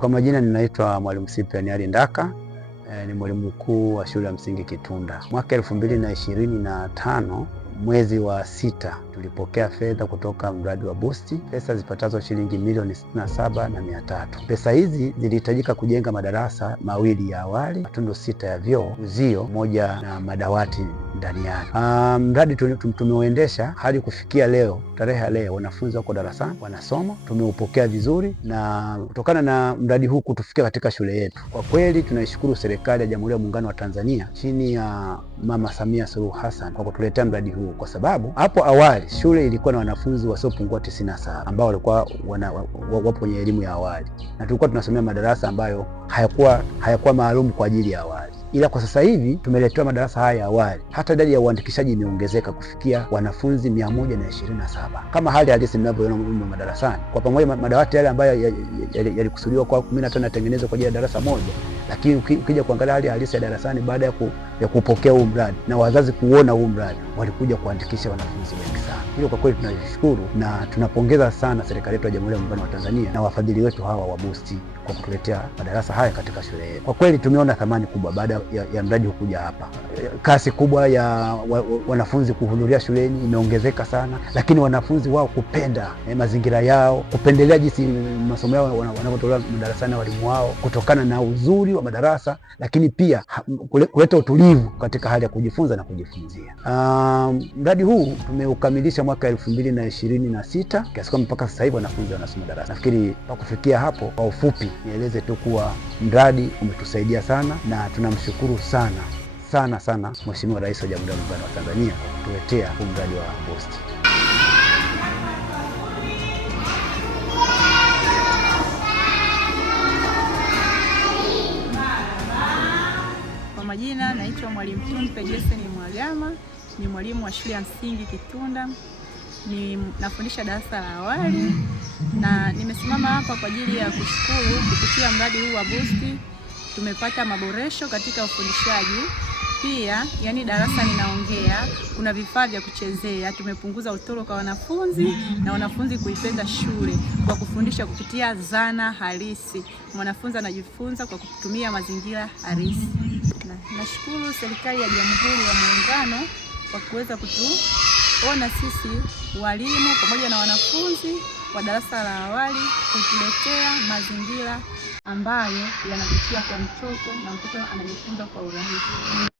Kwa majina ninaitwa Mwalimu Cyprian Ali Ndaka, ni mwalimu mkuu wa shule ya msingi Kitunda. Mwaka 2025 mwezi wa 6 tulipokea fedha kutoka mradi wa Boost, pesa zipatazo shilingi milioni 67,300. Pesa hizi zilihitajika kujenga madarasa mawili ya awali, matundu 6 ya vyoo, uzio moja na madawati ndani yake. Mradi tumeuendesha hadi kufikia leo, tarehe ya leo, wanafunzi wako darasani wanasoma. Tumeupokea vizuri, na kutokana na mradi huu kutufikia katika shule yetu, kwa kweli tunaishukuru serikali ya Jamhuri ya Muungano wa Tanzania chini ya Mama Samia Suluhu Hassan kwa kutuletea mradi huu, kwa sababu hapo awali shule ilikuwa na wanafunzi wasiopungua 97 ambao walikuwa wapo kwenye elimu ya awali, na tulikuwa tunasomea madarasa ambayo hayakuwa maalum kwa ajili ya awali. Ila kwa sasa hivi tumeletewa madarasa haya ya awali, hata idadi ya uandikishaji imeongezeka kufikia wanafunzi 127 kama hali halisi ninavyoona madarasani. Kwa pamoja madawati yale ambayo yalikusudiwa kwa 15 yatengenezwa kwa ajili ya darasa moja, lakini ukija kuangalia hali halisi ya darasani baada ya kupokea huu mradi na wazazi kuona huu mradi, walikuja kuandikisha wanafunzi wengi sana. Hilo kwa kweli tunashukuru na tunapongeza sana serikali yetu ya Jamhuri ya Muungano wa Tanzania na wafadhili wetu hawa wa Boost kwa kutuletea madarasa haya katika shule yetu. Kwa kweli tumeona thamani kubwa baada ya mradi kuja hapa. Kasi kubwa ya wanafunzi kuhudhuria shuleni imeongezeka sana, lakini wanafunzi wao kupenda mazingira yao, kupendelea jinsi masomo yao wanavyotolewa madarasani na walimu wao, kutokana na uzuri wa madarasa, lakini pia kuleta utulivu katika hali ya kujifunza na kujifunzia. Mradi huu tumeukamilisha mwaka 2026 kiasi kwamba mpaka sasa hivi wanafunzi wanasoma darasa. Nafikiri kwa kufikia hapo, kwa ufupi nieleze tu kuwa mradi umetusaidia sana na tunamshukuru sana Mheshimiwa Rais wa Jamhuri ya Muungano wa Tanzania kwa kutuletea huu mradi wa Boost. Kwa majina naitwa Mwalimu Tumpe Jason Mwagama, ni mwalimu wa shule ya msingi Kitunda. Nafundisha darasa la awali na nimesimama hapa kwa ajili ya kushukuru kupitia mradi huu wa Boost tumepata maboresho katika ufundishaji. Pia darasa linaongea, kuna vifaa vya kuchezea, tumepunguza utoro kwa wanafunzi na wanafunzi kuipenda shule kwa kufundisha kupitia zana halisi. Mwanafunzi anajifunza kwa kutumia mazingira halisi. Nashukuru serikali ya Jamhuri ya Muungano kwa kuweza kutuona sisi walimu pamoja na wanafunzi wa darasa la awali, kutuletea mazingira ambayo yanavutia kwa mtoto na mtoto anajifunza kwa urahisi.